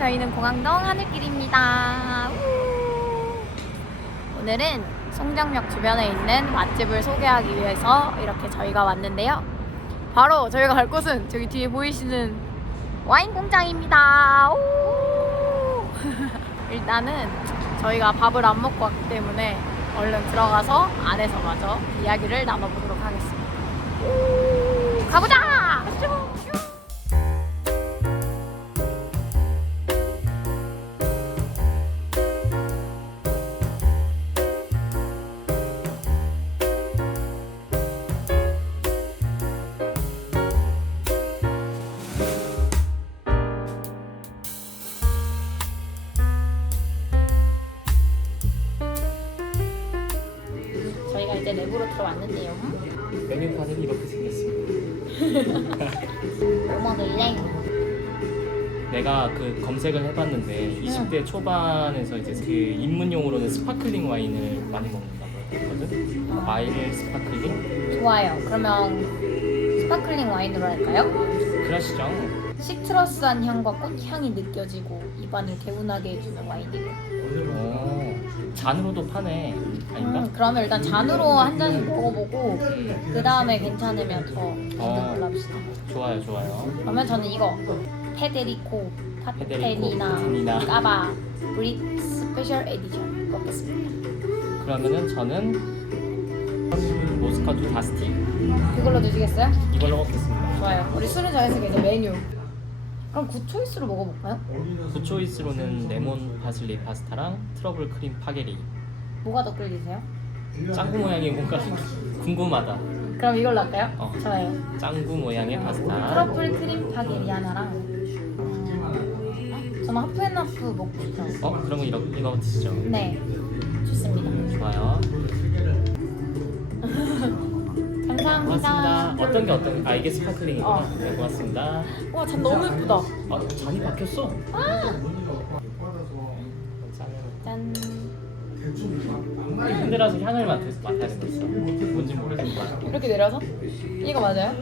저희는 공항동 하늘길입니다. 우! 오늘은 송정역 주변에 있는 맛집을 소개하기 위해서 이렇게 저희가 왔는데요. 바로 저희가 갈 곳은 저기 뒤에 보이시는 와인 공장입니다. 우! 일단은 저희가 밥을 안 먹고 왔기 때문에 얼른 들어가서 안에서 마저 이야기를 나눠보도록 하겠습니다. 우! 가보자! 이제 내부로 들어왔는데요. 메뉴판은 이렇게 생겼습니다. 뭐 먹을래? 내가 그 검색을 해봤는데 20대 초반에서 이제 그 입문용으로는 스파클링 와인을 많이 먹는다고 했거든. 아. 와인을 스파클링 좋아요. 그러면 스파클링 와인으로 할까요? 그러시죠. 시트러스한 향과 꽃향이 느껴지고 입안을 개운하게 해주는 와인이에요. 오, 잔으로도 파네. 아닌가? 음, 그러면 일단 잔으로 한 잔씩 먹어보고 그 다음에 괜찮으면 더 어. 골라봅시다. 좋아요, 좋아요. 그러면 저는 이거 페데리코 파테니나 파테니나. 까바 브릭 스페셜 에디션 먹겠습니다. 그러면은 저는 모스카토 다스티 그걸로 드시겠어요? 이걸로 먹겠습니다. 좋아요. 우리 술은 정했으니까 이제 메뉴. 그럼 굿초이스로 먹어볼까요? 구초이스로는 레몬 파슬리 파스타랑 트러블 크림 파게리. 뭐가 더 끌리세요? 짱구 모양이 뭔가 궁금하다. 그럼 이걸로 할까요? 어. 좋아요. 짱구 모양의 파스타. 트러플 크림 파게리 하나랑 음, 저는 하프앤하프 먹고 싶어요. 어, 그러면 이거 이거 드시죠. 네, 좋습니다. 좋아요. 감사합니다. 고맙습니다. 어떤 게 어떤? 아 이게 스파클링이구나. 어. 네, 고맙습니다. 와, 잔 너무 예쁘다. 아 잔이 바뀌었어. 짠. 흔들어서 향을 맡아 맡아야 되고 있어. 뭔지 모르겠지만. 이렇게 내려서? 이거 맞아요?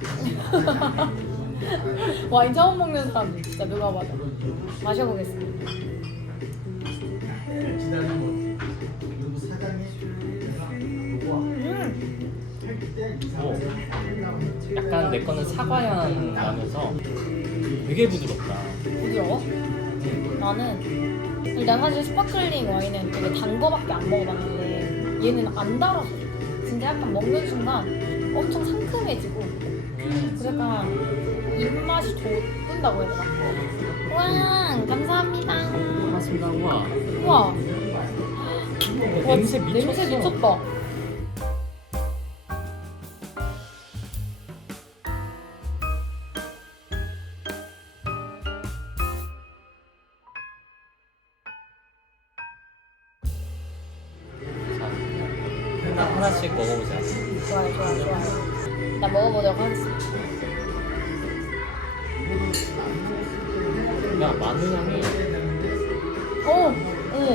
와인 처음 먹는 사람들 진짜 누가 봐도 마셔보겠습니다. 오. 약간 내 거는 사과향 나면서 되게 부드럽다. 부드러워? 나는 일단 사실 스파클링 와인은 되게 단 거밖에 안 먹어봤는데 얘는 안 달아서 진짜 약간 먹는 순간 엄청 상큼해지고 음. 그래서 약간 입맛이 돋는다고 해야 되나? 와 감사합니다. 고맙습니다. 우와. 우와 어, 와, 냄새 미쳤어. 냄새 미쳤다. 하나 하나씩 먹어보자. 좋아요 좋아요 좋아요. 일단 먹어보도록 하겠습니다. 야 마늘 향이 오! 오!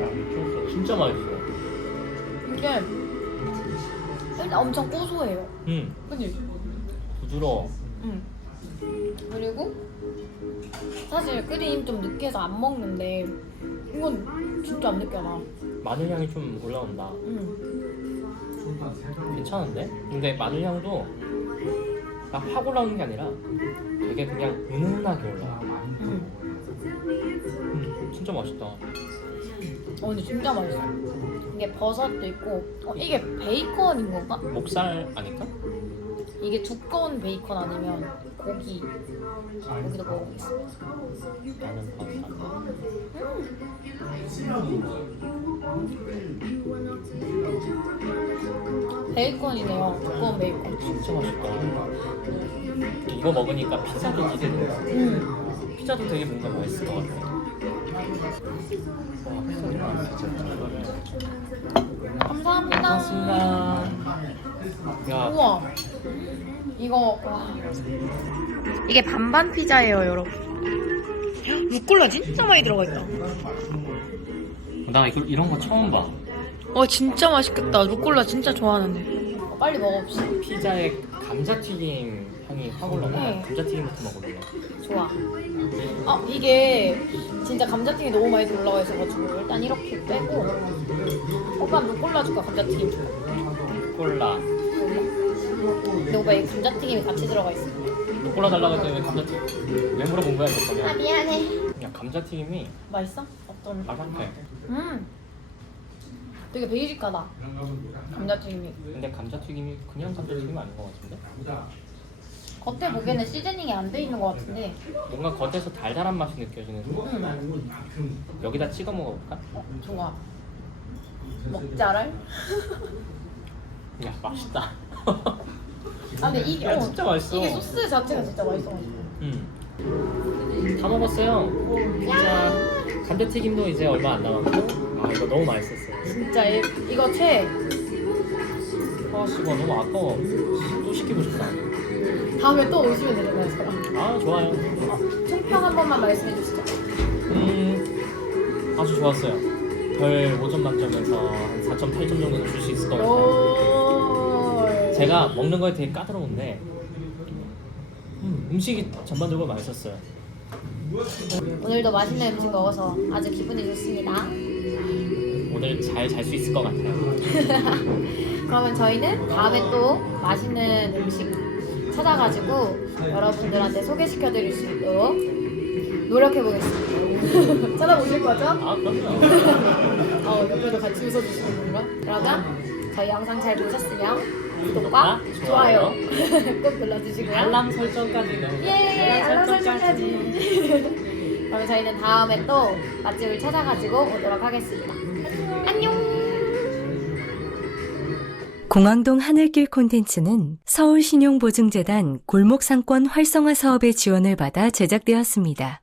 야 미쳤어. 진짜 맛있어. 이게 일단 엄청 고소해요. 음 그지? 부드러워. 응. 그리고 사실 크림 좀 느끼해서 안 먹는데 이건 진짜 안 느껴나. 마늘 향이 좀 올라온다. 응. 괜찮은데? 근데 마늘 향도 막 확 올라오는 게 아니라 되게 그냥 은은하게 올라와. 응. 음, 진짜 맛있다. 어 근데 진짜 맛있어. 이게 버섯도 있고 어 이게 베이컨인 건가? 목살 아닐까? 이게 두꺼운 베이컨 아니면 고기 고기도 먹어보겠습니다. 나는 파스타. 베이컨이네요. 두꺼운 베이컨. 진짜 맛있다. 이거 먹으니까 피자도 기대된다. 음. 피자도 되게 뭔가 맛있을 것 같아. 와, 감사합니다. 고맙습니다. 야, 우와. 이거 와. 이게 반반 피자예요, 여러분. 루꼴라 진짜 많이 들어가 있다. 나 이거 이런 거 처음 봐. 어 진짜 맛있겠다. 루꼴라 진짜 좋아하는데. 빨리 먹어봅시다. 피자에 감자튀김 향이 확 올라오네. 네. 감자튀김부터 먹어볼래. 좋아. 어 이게 진짜 감자튀김이 너무 많이 올라가 있어가지고 일단 이렇게 빼고 오빠 루꼴라 줄까 감자튀김 줄까? 콜라. 근데 오빠 이 감자튀김이 같이 들어가 있어. 콜라 달라고 했더니 왜 감자튀김? 왜 물어본 거야 이거 아? 미안해. 야 감자튀김이 맛있어? 어떤? 바삭해. 음. 되게 베이직하다. 감자튀김이. 근데 감자튀김이 그냥 감자튀김 아닌 것 같은데? 겉에 보기에는 시즈닝이 안 돼 있는 것 같은데. 뭔가 겉에서 달달한 맛이 느껴지는데 음. 여기다 찍어 먹어볼까? 어, 좋아. 먹자랄? 야 맛있다. 아 근데 이게 야, 어, 진짜 맛있어. 이게 소스 자체가 진짜 맛있어가지고. 음. 다 먹었어요. 진짜 감자튀김도 이제 얼마 안 남았고 아 이거 너무 맛있었어요. 진짜 이, 이거 최 아 씨발 너무 아까워. 또 시키고 싶다. 다음에 또 오시면 되잖아요. 아 좋아요. 어, 총평 한 번만 말씀해 주시죠. 음 아주 좋았어요. 별 5점 만점에서 한 4.8점 정도 줄수 있을 것 같아요. 오. 제가 먹는 거에 되게 까다로운데 음, 음식이 전반적으로 맛있었어요. 오늘도 맛있는 음식 먹어서 아주 기분이 좋습니다. 오늘 잘 잘 수 있을 것 같아요. 그러면 저희는 다음에 또 맛있는 음식 찾아가지고 여러분들한테 소개시켜 드릴 수 있도록 노력해 보겠습니다. 찾아보실 거죠? 아 그럼요. 어, 옆에도 같이 웃어주시는 건가? 그러면 저희 영상 잘 보셨으면 구독과 좋아요 좋아요 꼭 눌러주시고요. 알람 설정까지. 예, 알람 설정까지. 그럼 저희는 다음에 또 맛집을 찾아가지고 오도록 하겠습니다. 안녕. 공항동 하늘길 콘텐츠는 서울신용보증재단 골목상권 활성화 사업의 지원을 받아 제작되었습니다.